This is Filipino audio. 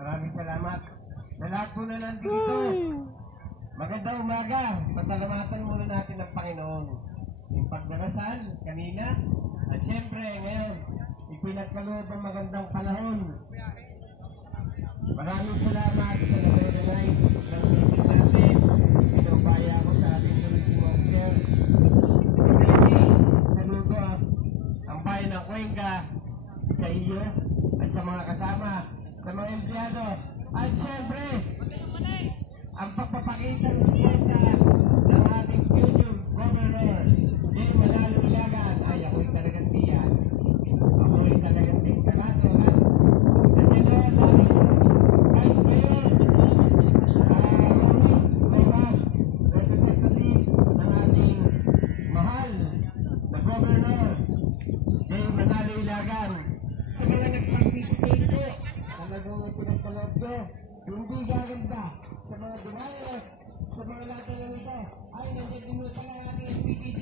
Maraming salamat. Sa lahat po na nandito. Magandang umaga. Pasalamatan muna natin ang Panginoon. Yung pagdarasal kanina. At syempre ngayon, ipinagkaloob ang magandang panahon. Maraming salamat sa nag-organize ng meeting natin. Pinubaya ako sa ating tourism officer. Saludo ang bayan ng Cuenca sa iyo at sa mga kasama, sa mga empleyado. At syempre, ang pagpapakita ng suporta ng ating future governor, Jay Manalo Ilagan. Ay, ako'y talagang tiyan. Ako'y talagang tingkarado. At yan na ang ating Vice Mayor, Rojas, representative ng ating mahal na governor, Jay Manalo Ilagan. Sa mga nag-participate ko, talagang pinagkaloob ko, hindi gaganda sa mga dumayos, sa mga lahat ng ito, ay nandiyan din mo pala natin ang PPC.